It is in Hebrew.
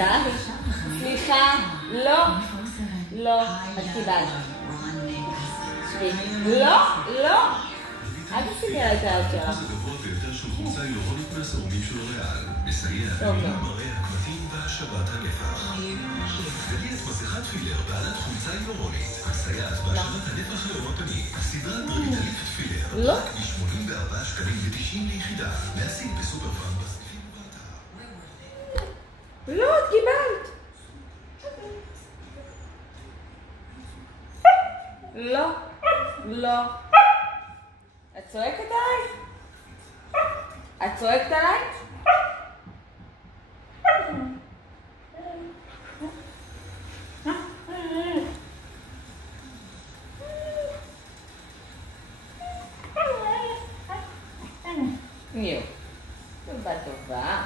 צעק? סליחה, לא, לא, את קיבלת. לא, לא. אל תשיגי עליי את היד שלך. טוב, לא. והשבת הנפח. תבדלי את מסכת פילר בעלת חולצה היורונית, מסייעת בהשבת הנפח לאור הפנים, סדרת בריטלית פילר, לא. רק ב-84 שקלים ו-90 ליחידה, להשיג בסופר פארם בסניפים ובאתר. לא, את קיבלת. לא, לא. את צועקת עליי? את צועקת עליי? יו, טובה טובה.